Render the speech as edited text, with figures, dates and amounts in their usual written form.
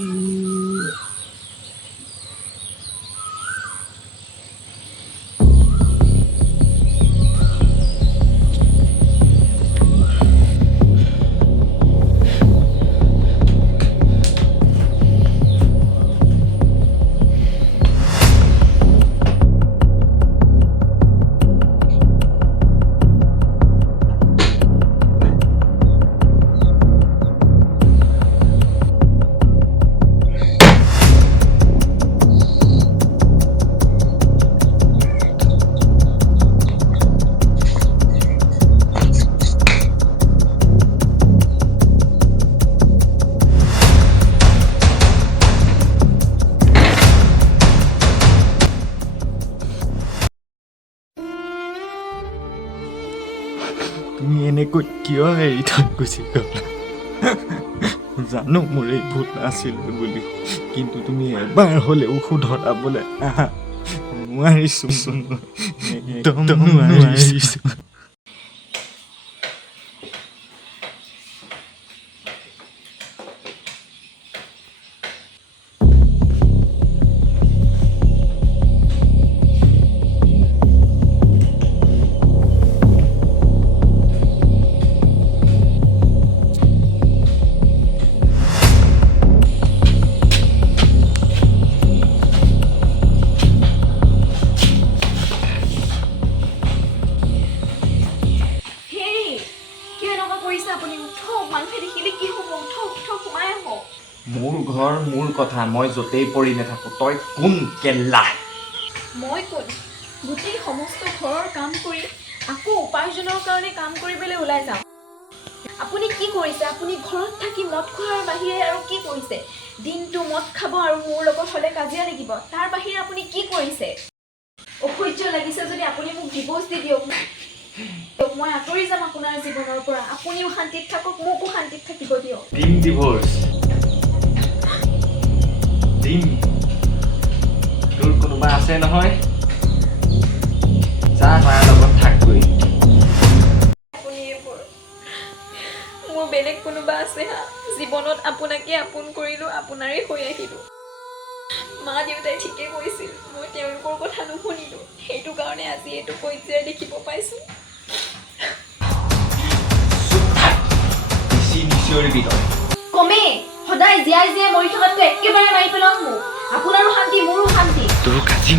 তুমি এনেকৈ কিয় এৰি থৈ গুচি গ'লা? জানো মোৰ এই ভূত নাছিলে বুলি, কিন্তু তুমি এবাৰ হ'লেও শুধৰাবলৈ নোৱাৰিছো, একদম নোৱাৰিছো। মোৰ ঘৰ মোৰ কথা, মই য'তেই পৰি নাথাকো, তই কোন কেল্লা? মই কোন? গোটেই সমস্ত ঘৰৰ কাম কৰি আকৌ উপাৰ্জনৰ কাৰণে কাম কৰিবলৈ ওলাই যাওঁ। আপুনি কি কৰিছে? আপুনি ঘৰত থাকি মদ খোৱাৰ বাহিৰে আৰু কি কৰিছে? দিনটো মদ খাব আৰু মোৰ লগত হ'লে কাজিয়া লাগিব, তাৰ বাহিৰে আপুনি কি কৰিছে? অসহ্য লাগিছে যদি আপুনি মোক ডিভোৰ্চ দি দিয়ক। মই আঁতৰি যাম আপোনাৰ জীৱনৰ পৰা। আপুনিও শান্তিত থাকক, মোকো শান্তিত থাকিব দিয়ক। দিম ডিভোৰ্চ, দিম। তোৰ কোনোবা আছে নহয়, যা তাৰ লগত থাকগৈ। আপুনি এইবোৰ, মোৰ বেলেগ কোনোবা আছে হা? জীৱনত আপোনাকে আপোন কৰিলোঁ, আপোনাৰেই হৈ আহিলোঁ। মা দেউতাই ঠিকে কৈছিল, মই তেওঁলোকৰ কথা নুশুনিলোঁ, সেইটো কাৰণে আজি এইটো পৰ্যায় দেখিব পাইছোঁ। কমে সদায় জীয়াই জীয়াই মৰি থকাতকৈ একেবাৰে মাৰি পেলাওক মোক। আপোনাৰো শান্তি, মোৰো শান্তি। তোৰ কাজি